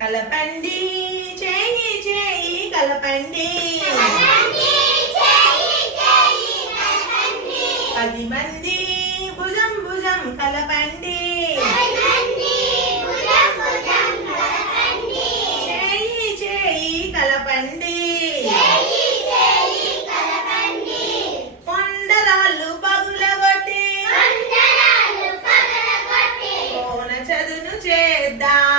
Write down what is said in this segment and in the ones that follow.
కలపండి చేయి చేయి కలపండి. పది మంది భుజం భుజం కలపండి. చేయి చేయి కలపండి. కొండరాళ్ళు పగులగొట్టి. కోన చదును చేద్దాం.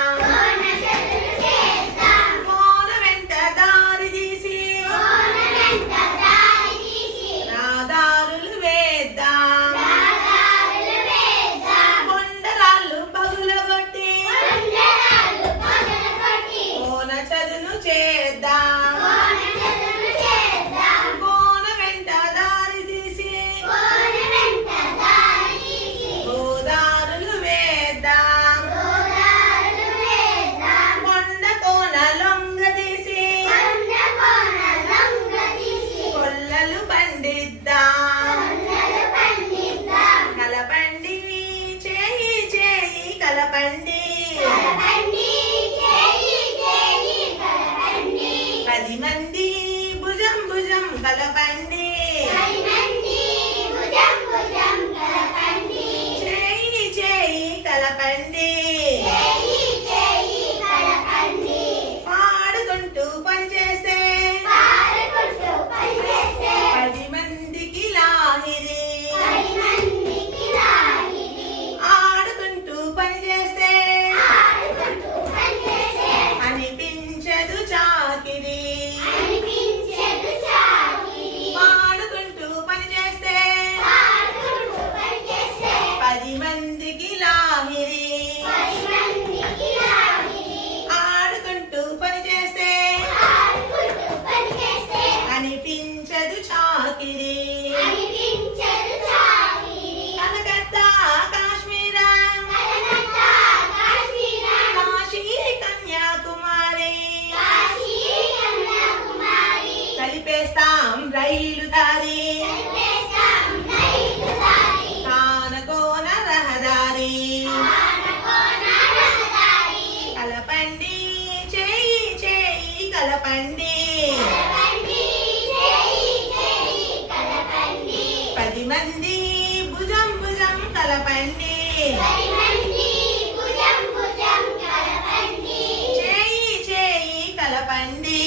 భుజం కలపండి చేస్తాం రైలు దారి కానకోన రహదారి కలపండి చేయి చేయి కలపండి. పది మంది భుజం భుజం కలపండి. చేయి చేయి కలపండి.